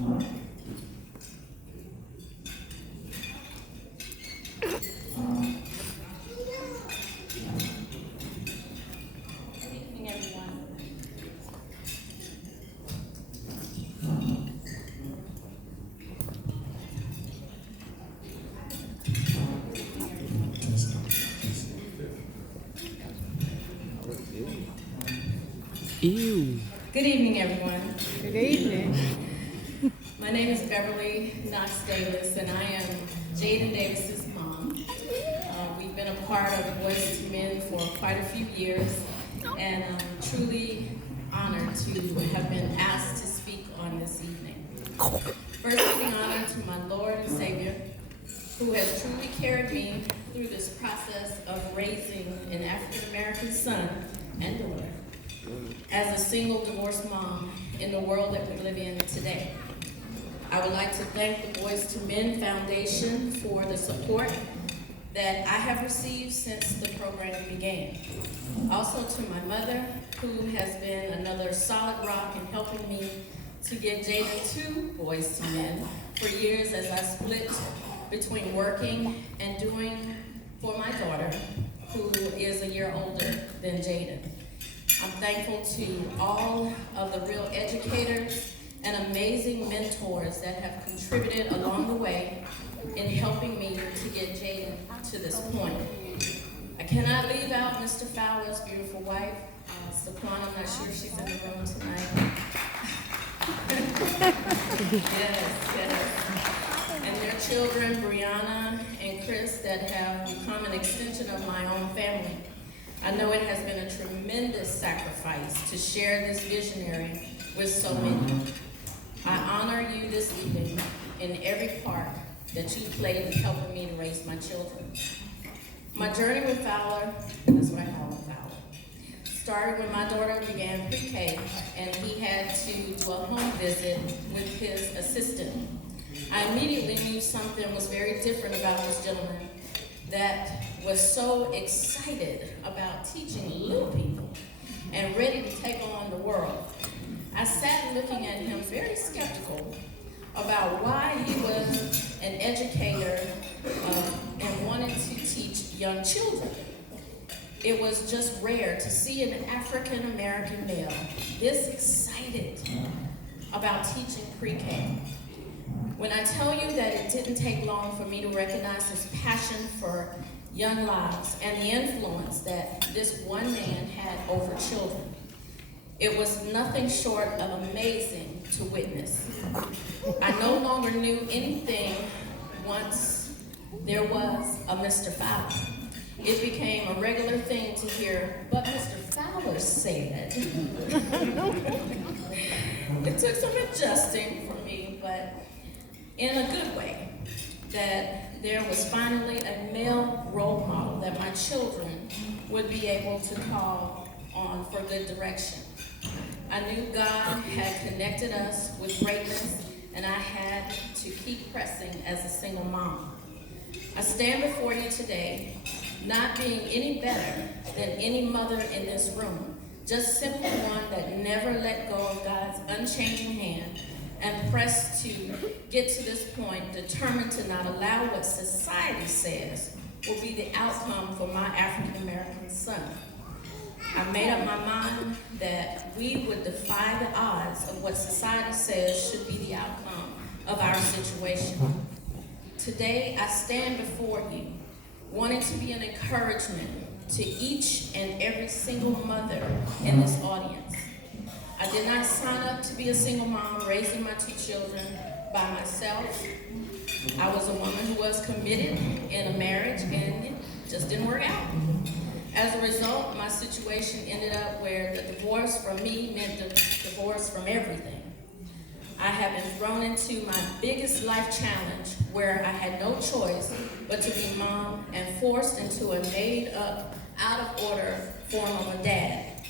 Ew. Good evening, everyone. Good evening. My name is Beverly Knox Davis, and I am Jaden Davis's mom. We've been a part of Boys to Men for quite a few years, and I'm truly honored to have been asked to speak on this evening. First, giving honor to my Lord and Savior, who has truly carried me through this process of raising an African-American son and daughter as a single divorced mom in the world that we live in today. I would like to thank the Boys to Men Foundation for the support that I have received since the program began. Also to my mother, who has been another solid rock in helping me to give Jaden 2 Boys to Men for years as I split between working and doing for my daughter, who is a year older than Jaden. I'm thankful to all of the real educators and amazing mentors that have contributed along the way in helping me to get Jaden to this point. I cannot leave out Mr. Fowler's beautiful wife, Saquon. I'm not sure she's in the room tonight. Yes. And their children, Brianna and Chris, that have become an extension of my own family. I know it has been a tremendous sacrifice to share this visionary with so many. I honor you this evening in every part that you played in helping me to raise my children. My journey with Fowler, that's what I call him Fowler, started when my daughter began pre-K and he had to do a home visit with his assistant. I immediately knew something was very different about this gentleman that was so excited about teaching little people and ready to take on the world. I sat looking at him very skeptical about why he was an educator and wanted to teach young children. It was just rare to see an African-American male this excited about teaching pre-K. When I tell you that it didn't take long for me to recognize his passion for young lives and the influence that this one man had over children, it was nothing short of amazing to witness. I no longer knew anything once there was a Mr. Fowler. It became a regular thing to hear, but Mr. Fowler said. It took some adjusting for me, but in a good way, that there was finally a male role model that my children would be able to call on for good direction. I knew God had connected us with greatness, and I had to keep pressing as a single mom. I stand before you today, not being any better than any mother in this room, just simply one that never let go of God's unchanging hand and pressed to get to this point, determined to not allow what society says will be the outcome for my African-American son. I made up my mind that we would defy the odds of what society says should be the outcome of our situation. Today, I stand before you, wanting to be an encouragement to each and every single mother in this audience. I did not sign up to be a single mom raising my 2 children by myself. I was a woman who was committed in a marriage and it just didn't work out. As a result, my situation ended up where the divorce from me meant the divorce from everything. I have been thrown into my biggest life challenge where I had no choice but to be mom and forced into a made up, out of order form of a dad,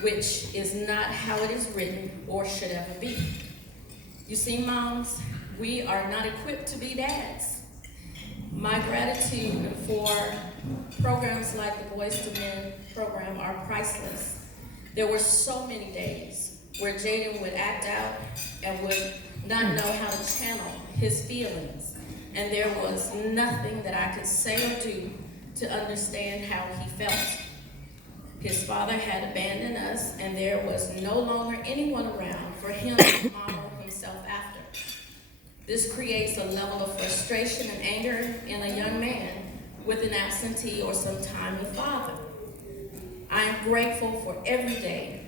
which is not how it is written or should ever be. You see, moms, we are not equipped to be dads. My gratitude for programs like the Boys to Men program are priceless. There were so many days where Jaden would act out and would not know how to channel his feelings, and there was nothing that I could say or do to understand how he felt. His father had abandoned us, and there was no longer anyone around for him to model himself after. This creates a level of frustration and anger in a young man with an absentee or sometimey father. I am grateful for every day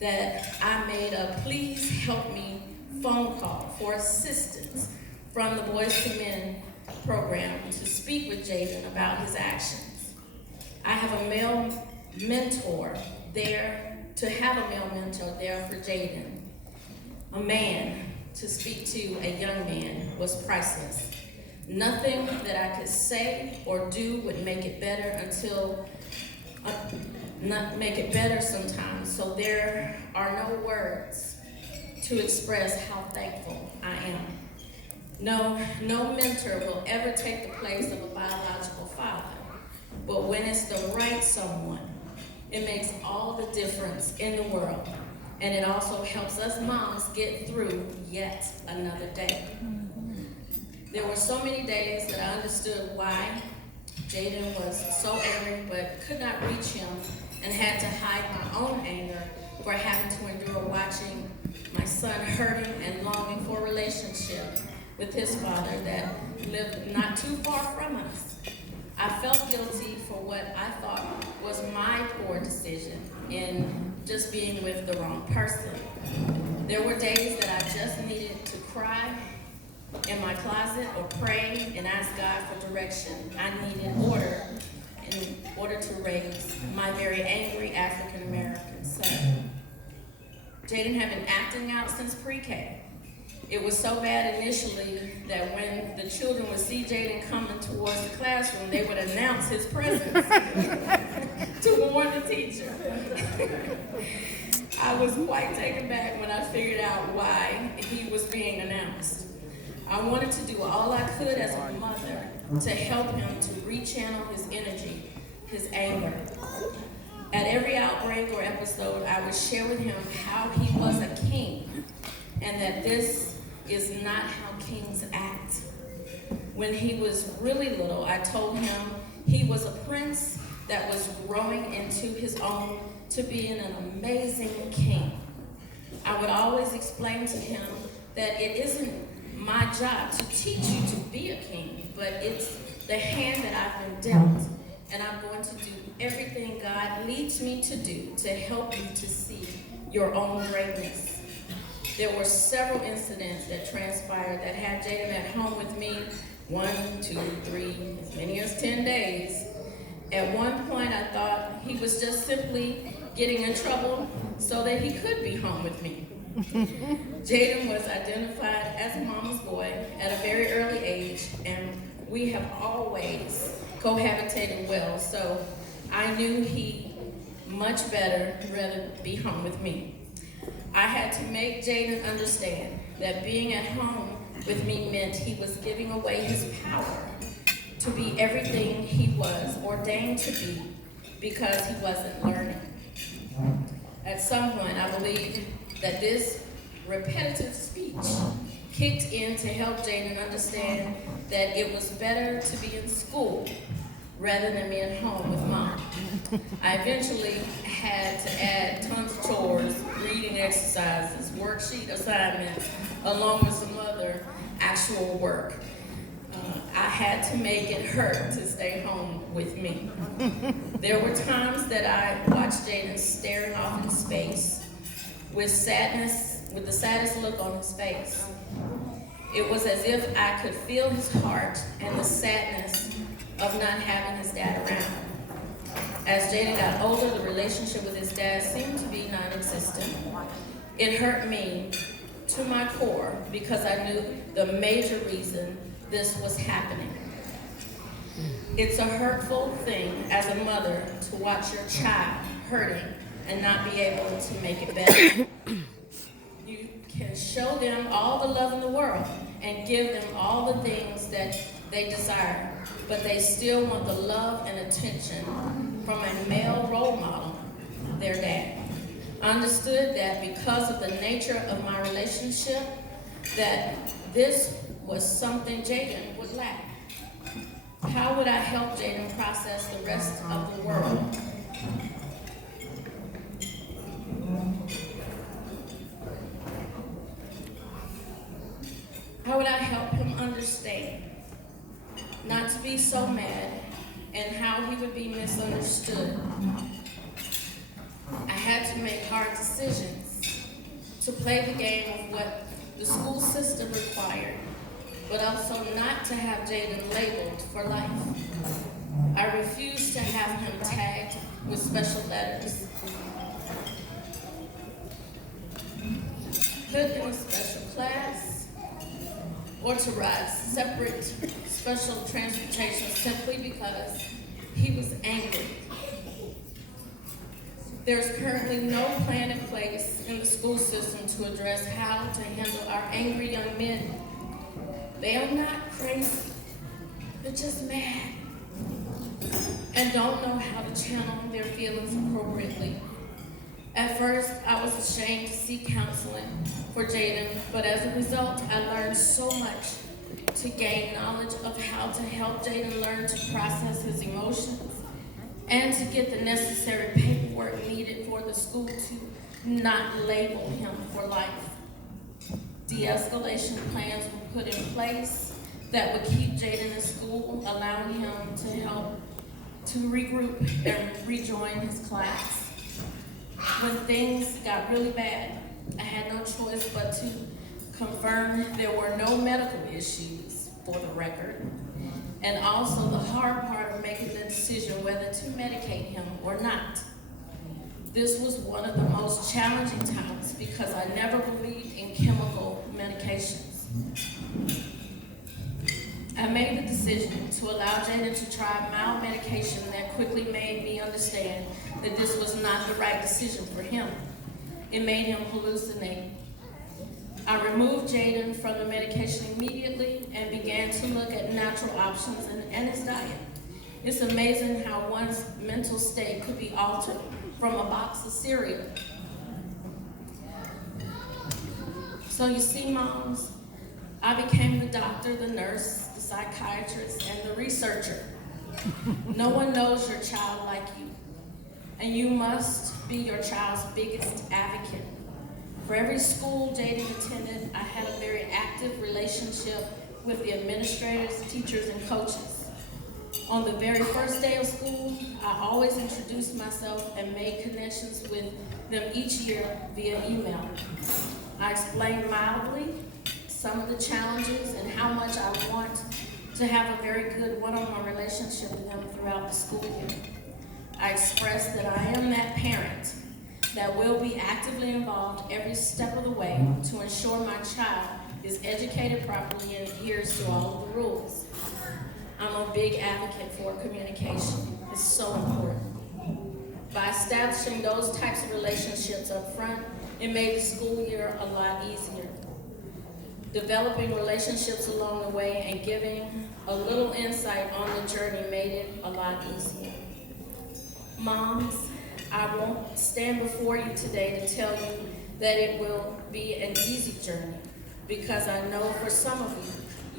that I made a please help me phone call for assistance from the Boys to Men program to speak with Jaden about his actions. I have a male mentor there, to have a male mentor there for Jaden. A man to speak to a young man was priceless. Nothing that I could say or do would make it better not make it better sometimes, so there are no words to express how thankful I am. No mentor will ever take the place of a biological father, but when it's the right someone, it makes all the difference in the world, and it also helps us moms get through yet another day. There were so many days that I understood why Jaden was so angry but could not reach him, and had to hide my own anger for having to endure watching my son hurting and longing for a relationship with his father that lived not too far from us. I felt guilty for what I thought was my poor decision in just being with the wrong person. There were days that I just needed to cry in my closet or pray and ask God for direction. I needed order in order to raise my very angry African American son. Jaden had been acting out since pre-K. It was so bad initially that when the children would see Jaden coming towards the classroom, they would announce his presence to warn the teacher. I was quite taken back when I figured out why he was being announced. I wanted to do all I could as a mother to help him to rechannel his energy, his anger. At every outbreak or episode, I would share with him how he was a king and that this is not how kings act. When he was really little, I told him he was a prince that was growing into his own to being an amazing king. I would always explain to him that it isn't my job to teach you to be a king, but it's the hand that I've been dealt, and I'm going to do everything God leads me to do to help you to see your own greatness. There were several incidents that transpired that had Jaden at home with me 1, 2, 3, as many as 10 days. At one point, I thought he was just simply getting in trouble so that he could be home with me. Jaden was identified as a mama's boy at a very early age, and we have always cohabitated well, so I knew he much better rather be home with me. I had to make Jaden understand that being at home with me meant he was giving away his power to be everything he was ordained to be because he wasn't learning. At some point, I believed that this repetitive speech kicked in to help Jaden understand that it was better to be in school rather than being home with mom. I eventually had to add tons of chores, reading exercises, worksheet assignments, along with some other actual work. I had to make it hurt to stay home with me. There were times that I watched Jaden staring off into space with sadness, with the saddest look on his face. It was as if I could feel his heart and the sadness of not having his dad around. As Jaden got older, the relationship with his dad seemed to be non-existent. It hurt me to my core because I knew the major reason this was happening. It's a hurtful thing as a mother to watch your child hurting and not be able to make it better. You can show them all the love in the world and give them all the things that they desire, but they still want the love and attention from a male role model, their dad. I understood that because of the nature of my relationship, that this was something Jaden would lack. How would I help Jaden process the rest of the world? How would I help him understand not to be so mad and how he would be misunderstood? I had to make hard decisions to play the game of what the school system required, but also not to have Jaden labeled for life. I refused to have him tagged with special letters, put in a special class, or to ride separate special transportation simply because he was angry. There's currently no plan in place in the school system to address how to handle our angry young men. They are not crazy, they're just mad and don't know how to channel their feelings appropriately. At first, I was ashamed to seek counseling for Jaden, but as a result, I learned so much to gain knowledge of how to help Jaden learn to process his emotions and to get the necessary paperwork needed for the school to not label him for life. De-escalation plans were put in place that would keep Jaden in school, allowing him to help to regroup and rejoin his class. When things got really bad, I had no choice but to confirm there were no medical issues, for the record, and also the hard part of making the decision whether to medicate him or not. This was one of the most challenging times because I never believed in chemical medications. I made the decision to allow Jaden to try mild medication that quickly made me understand that this was not the right decision for him. It made him hallucinate. I removed Jaden from the medication immediately and began to look at natural options and his diet. It's amazing how one's mental state could be altered from a box of cereal. So you see, moms, I became the doctor, the nurse, the psychiatrist, and the researcher. No one knows your child like you, and you must be your child's biggest advocate. For every school Jaden attended, I had a very active relationship with the administrators, teachers, and coaches. On the very first day of school, I always introduced myself and made connections with them each year via email. I explained mildly some of the challenges and how much I want to have a very good one-on-one relationship with them throughout the school year. I expressed that I am that parent that will be actively involved every step of the way to ensure my child is educated properly and adheres to all of the rules. I'm a big advocate for communication. It's so important. By establishing those types of relationships up front, it made the school year a lot easier. Developing relationships along the way and giving a little insight on the journey made it a lot easier. Moms, I won't stand before you today to tell you that it will be an easy journey, because I know for some of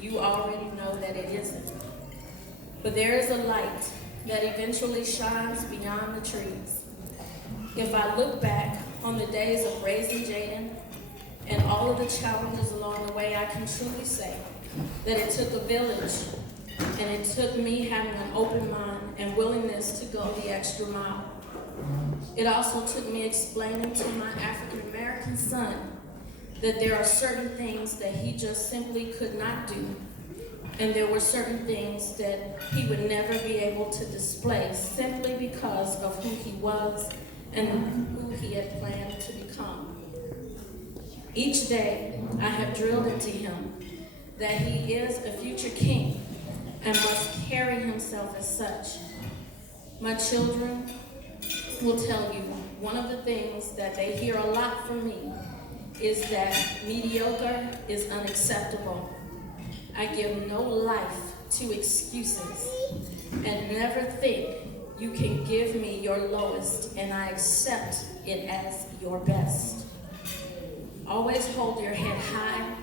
you, you already know that it isn't. But there is a light that eventually shines beyond the trees. If I look back on the days of raising Jaden and all of the challenges along the way, I can truly say that it took a village, and it took me having an open mind and willingness to go the extra mile. It also took me explaining to my African American son that there are certain things that he just simply could not do, and there were certain things that he would never be able to display simply because of who he was and who he had planned to become. Each day, I have drilled into him that he is a future king and must carry himself as such. My children will tell you one of the things that they hear a lot from me is that mediocre is unacceptable. I give no life to excuses and never think you can give me your lowest and I accept it as your best. Always hold your head high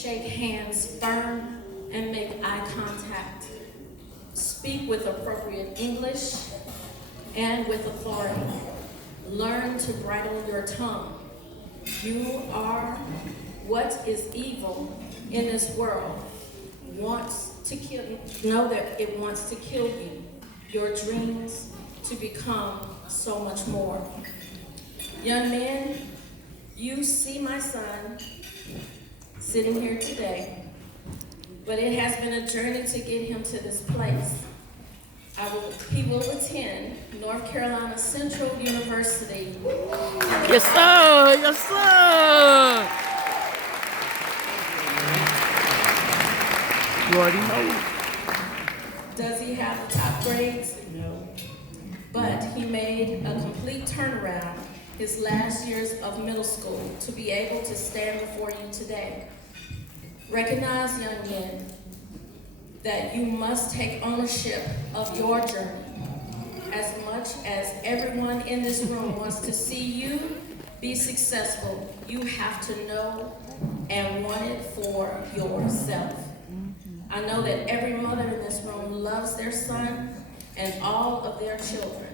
shake hands firm and make eye contact. Speak with appropriate English and with authority. Learn to bridle your tongue. You are what is evil in this world wants to kill you. Know that it wants to kill you. Your dreams to become so much more. Young men, you see my son sitting here today, but it has been a journey to get him to this place. He will attend North Carolina Central University. Yes, sir. Yes, sir. You already know. Does he have the top grades? No. But he made a complete turnaround his last years of middle school to be able to stand before you today. Recognize, young men, that you must take ownership of your journey. As much as everyone in this room wants to see you be successful, you have to know and want it for yourself. I know that every mother in this room loves their son and all of their children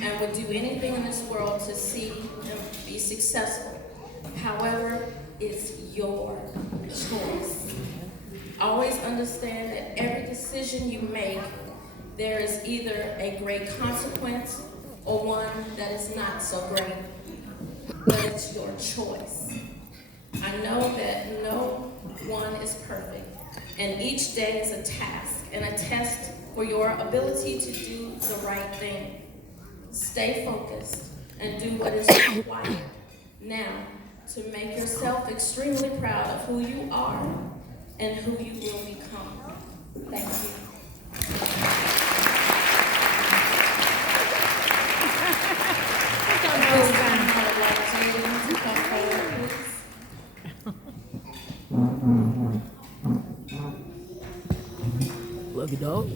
and would do anything in this world to see them be successful. However, it's your choice. Always understand that every decision you make, there is either a great consequence or one that is not so great, but it's your choice. I know that no one is perfect, and each day is a task and a test for your ability to do the right thing. Stay focused and do what is required now to make yourself extremely proud of who you are and who you will become. Thank you. At this time, I would like Jaden to come forward, please. Love you, dog.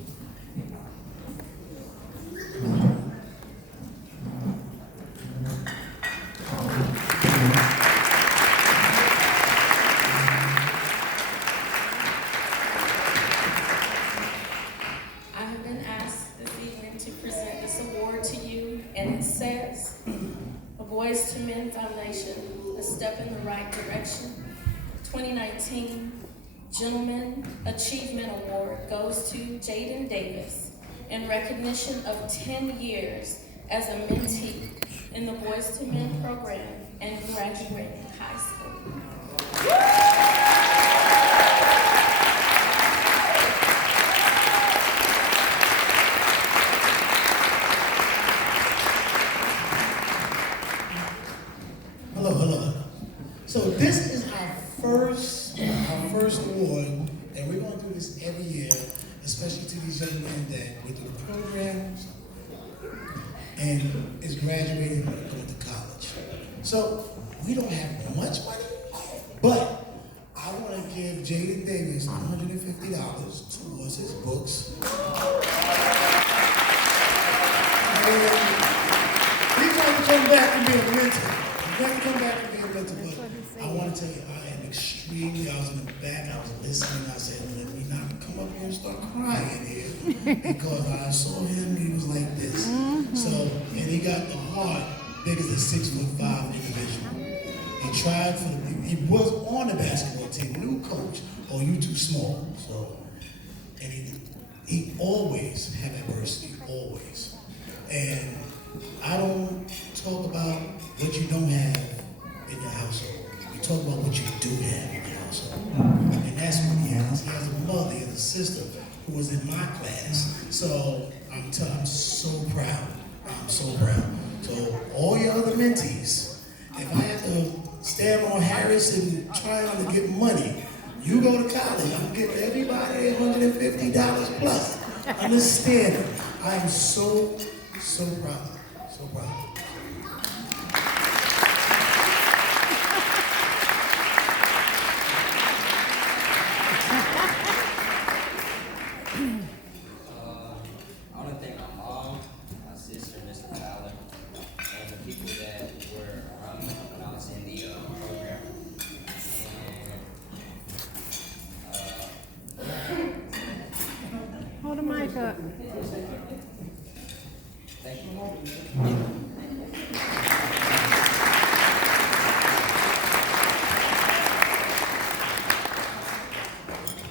I have been asked this evening to present this award to you, and it says, A Boys to Men Foundation, A Step in the Right Direction, 2019 Gentleman Achievement Award goes to Jaden Davis in recognition of 10 years as a mentee in the Boys to Men program and graduating high school. Hello. So this is our first award, and we're going to do this every year, especially to these young men that went through the programs and is graduating and going to college. So we don't have much money, but I want to give Jaden Davis $150 towards his books. And he's going to come back and be a mentor. He's going to come back and be a mentor, but I want to tell you, I was in the back, I was listening, I said, let me not come up here and start crying here, because I saw him, he was like this. So, and he got the heart big as a 6'5" individual. He tried he was on the basketball team, new coach, you too small. So, and he always had adversity, always. And I don't talk about what you don't have in your household. We talk about what you do have in your household. And that's what he has. He has a mother, he has a sister who was in my class. So I'm so proud. I'm so proud. So all your other mentees, if I have to stand on Harris and try on to get money, you go to college. I'm giving everybody $150 plus. Understand it. I am so proud. So proud. I want to thank my mom, my sister, Mr. Tyler, and the people that were around me when I was in the program. And Hold the mic up. Thank you.